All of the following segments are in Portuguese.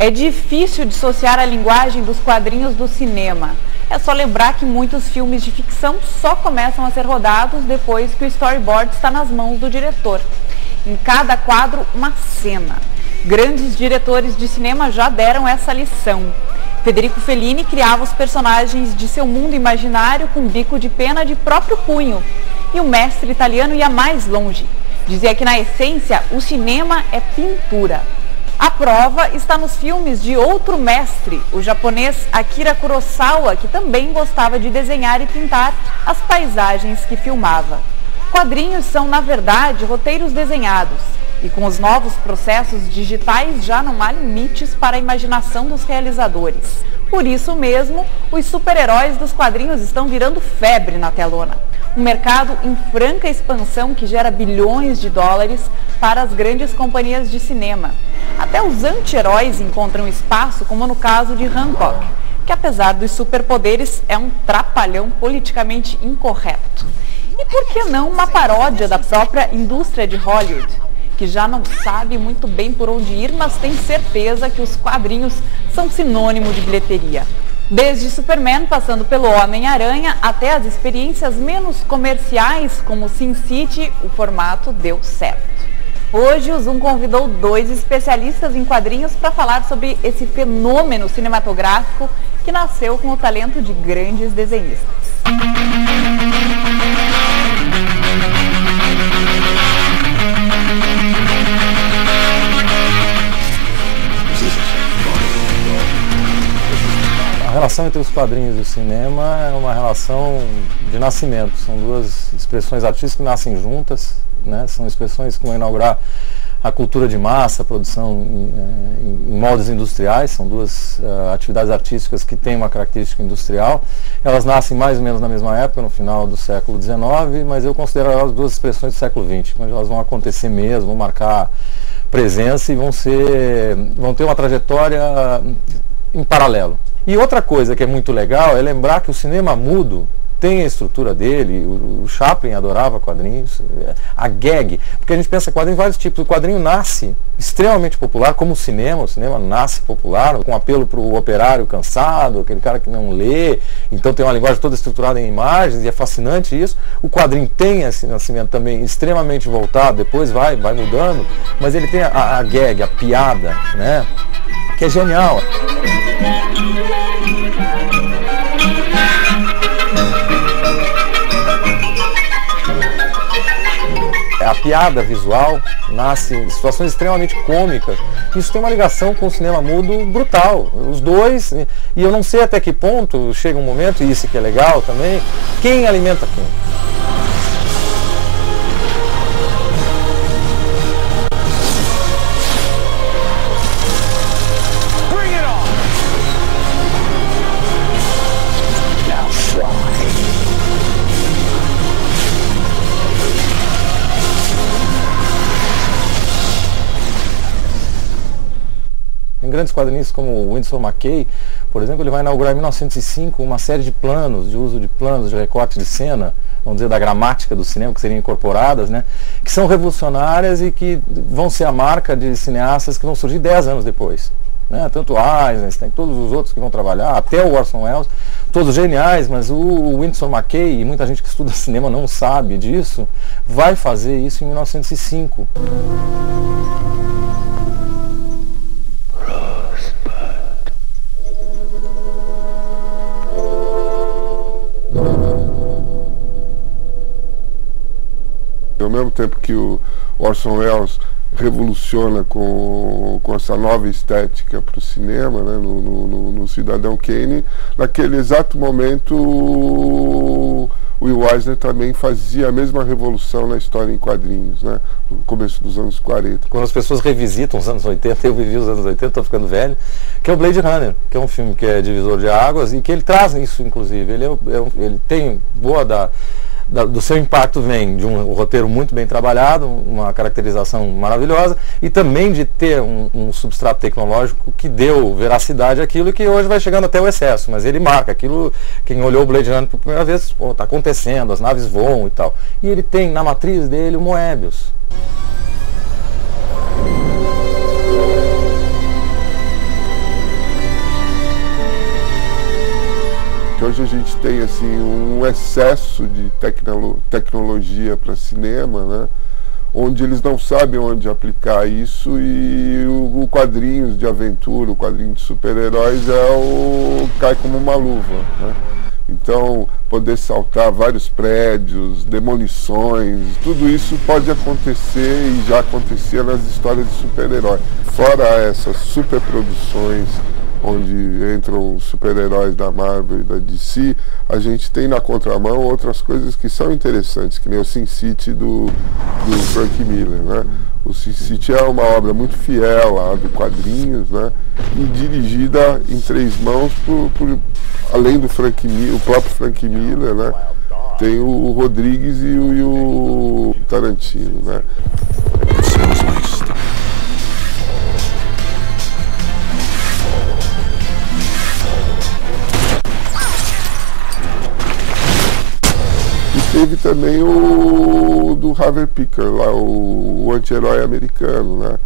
É difícil dissociar a linguagem dos quadrinhos do cinema. É só lembrar que muitos filmes de ficção só começam a ser rodados depois que o storyboard está nas mãos do diretor. Em cada quadro, uma cena. Grandes diretores de cinema já deram essa lição. Federico Fellini criava os personagens de seu mundo imaginário com bico de pena de próprio punho. E o mestre italiano ia mais longe. Dizia que, na essência, o cinema é pintura. A prova está nos filmes de outro mestre, o japonês Akira Kurosawa, que também gostava de desenhar e pintar as paisagens que filmava. Quadrinhos são, na verdade, roteiros desenhados. E com os novos processos digitais já não há limites para a imaginação dos realizadores. Por isso mesmo, os super-heróis dos quadrinhos estão virando febre na telona. Um mercado em franca expansão que gera bilhões de dólares para as grandes companhias de cinema. Até os anti-heróis encontram espaço, como no caso de Hancock, que apesar dos superpoderes é um trapalhão politicamente incorreto. E por que não uma paródia da própria indústria de Hollywood, que já não sabe muito bem por onde ir, mas tem certeza que os quadrinhos são sinônimo de bilheteria. Desde Superman, passando pelo Homem-Aranha, até as experiências menos comerciais, como Sin City, o formato deu certo. Hoje, o Zoom convidou 2 especialistas em quadrinhos para falar sobre esse fenômeno cinematográfico que nasceu com o talento de grandes desenhistas. A relação entre os quadrinhos e o cinema é uma relação de nascimento. São 2 expressões artísticas que nascem juntas, né? São expressões que vão inaugurar a cultura de massa, a produção em moldes industriais. São 2 atividades artísticas que têm uma característica industrial. Elas nascem mais ou menos na mesma época, no final do século XIX, mas eu considero elas 2 expressões do século XX, onde elas vão acontecer mesmo, vão marcar presença e vão ter uma trajetória em paralelo. E outra coisa que é muito legal é lembrar que o cinema mudo tem a estrutura dele. O Chaplin adorava quadrinhos, a gag, porque a gente pensa quadrinho em vários tipos. O quadrinho nasce extremamente popular, como o cinema nasce popular, com apelo para o operário cansado, aquele cara que não lê, então tem uma linguagem toda estruturada em imagens, e é fascinante isso. O quadrinho tem esse nascimento também extremamente voltado, depois vai mudando, mas ele tem a gag, a piada, né? Que é genial. A piada visual nasce em situações extremamente cômicas. Isso tem uma ligação com o cinema mudo brutal. Os 2, e eu não sei até que ponto chega um momento, e isso que é legal também, quem alimenta quem. Em grandes quadrinistas como o Winsor McCay, por exemplo, ele vai inaugurar em 1905 uma série de planos, de uso de planos, de recorte de cena, vamos dizer, da gramática do cinema, que seriam incorporadas, né, que são revolucionárias e que vão ser a marca de cineastas que vão surgir 10 anos depois. Né? Tanto Eisenstein, todos os outros que vão trabalhar, até o Orson Welles, todos geniais, mas o Winsor McCay, e muita gente que estuda cinema não sabe disso, vai fazer isso em 1905. Ao mesmo tempo que o Orson Welles revoluciona com essa nova estética para o cinema, né, no Cidadão Kane, naquele exato momento o Will Eisner também fazia a mesma revolução na história em quadrinhos, né, no começo dos anos 40. Quando as pessoas revisitam os anos 80, eu vivi os anos 80, estou ficando velho, que é o Blade Runner, que é um filme que é divisor de águas e que ele traz isso, inclusive. Ele tem boa do seu impacto vem de um roteiro muito bem trabalhado, uma caracterização maravilhosa e também de ter um substrato tecnológico que deu veracidade àquilo, que hoje vai chegando até o excesso, mas ele marca aquilo. Quem olhou o Blade Runner pela primeira vez, está acontecendo, as naves voam e tal. E ele tem na matriz dele o Moebius. que hoje a gente tem assim um excesso de tecnologia para cinema, né? Onde eles não sabem onde aplicar isso, e o quadrinhos de aventura, o quadrinho de super-heróis cai como uma luva, né? Então, poder saltar vários prédios, demolições, tudo isso pode acontecer e já acontecia nas histórias de super-herói. Fora essas superproduções onde entram os super-heróis da Marvel e da DC, a gente tem na contramão outras coisas que são interessantes, que nem o Sin City do Frank Miller, né? O Sin City é uma obra muito fiel à do quadrinhos, né? E dirigida em 3 mãos além do Frank Miller, o próprio Frank Miller, né? Tem o Rodrigues e o Tarantino, né? E teve também o do Harvey Picker, lá, o anti-herói americano, né?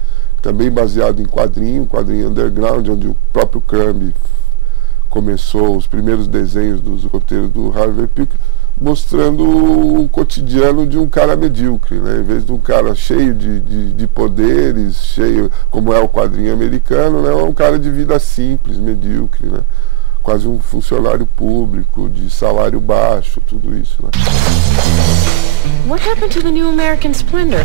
Também baseado em quadrinho underground, onde o próprio Crumb começou os primeiros desenhos dos roteiros do Harvey Picker, mostrando o cotidiano de um cara medíocre, né? Em vez de um cara cheio de poderes, cheio, como é o quadrinho americano, né? É um cara de vida simples, medíocre, né? Quase um funcionário público, de salário baixo, tudo isso, né? What happened to the new American Splendor?